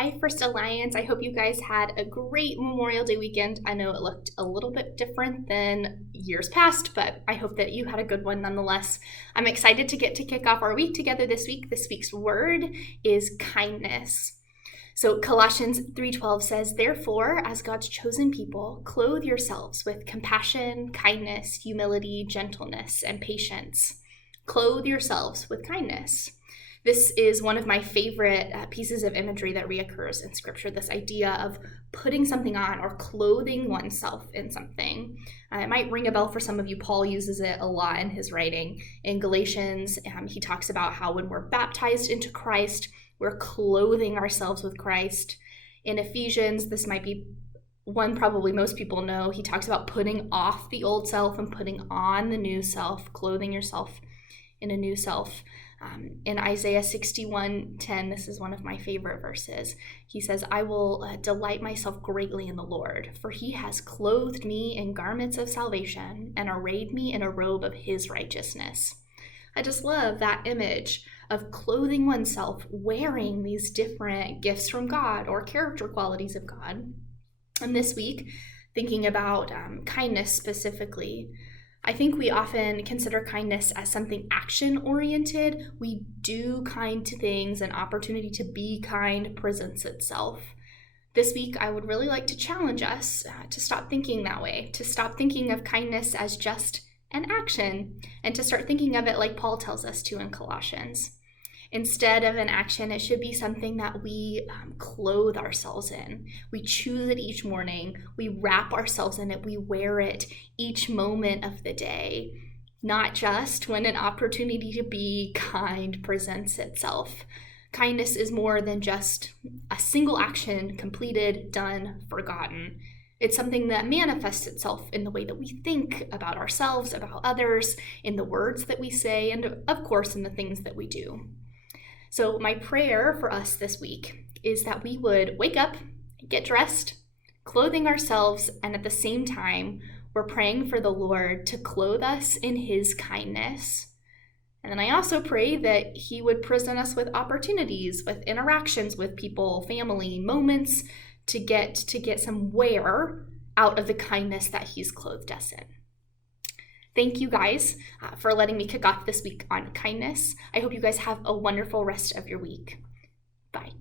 Hi, First Alliance. I hope you guys had a great Memorial Day weekend. I know it looked a little bit different than years past, but I hope that you had a good one nonetheless. I'm excited to get to kick off our week together this week. This week's word is kindness. So Colossians 3:12 says, "Therefore, as God's chosen people, clothe yourselves with compassion, kindness, humility, gentleness, and patience." Clothe yourselves with kindness. This is one of my favorite pieces of imagery that reoccurs in Scripture, this idea of putting something on or clothing oneself in something. It might ring a bell for some of you. Paul uses it a lot in his writing. In Galatians, he talks about how when we're baptized into Christ, we're clothing ourselves with Christ. In Ephesians, this might be one probably most people know. He talks about putting off the old self and putting on the new self, clothing yourself in a new self. In Isaiah 61:10, this is one of my favorite verses. He says, "I will delight myself greatly in the Lord, for he has clothed me in garments of salvation and arrayed me in a robe of his righteousness." I just love that image of clothing oneself, wearing these different gifts from God or character qualities of God. And this week, thinking about kindness specifically, I think we often consider kindness as something action-oriented. We do kind to things, and opportunity to be kind presents itself. This week, I would really like to challenge us to stop thinking that way, to stop thinking of kindness as just an action, and to start thinking of it like Paul tells us to in Colossians. Instead of an action, it should be something that we clothe ourselves in. We choose it each morning. We wrap ourselves in it. We wear it each moment of the day, not just when an opportunity to be kind presents itself. Kindness is more than just a single action completed, done, forgotten. It's something that manifests itself in the way that we think about ourselves, about others, in the words that we say, and of course, in the things that we do. So my prayer for us this week is that we would wake up, get dressed, clothing ourselves, and at the same time, we're praying for the Lord to clothe us in his kindness. And then I also pray that he would present us with opportunities, with interactions with people, family, moments to get some wear out of the kindness that he's clothed us in. Thank you guys for letting me kick off this week on kindness. I hope you guys have a wonderful rest of your week. Bye.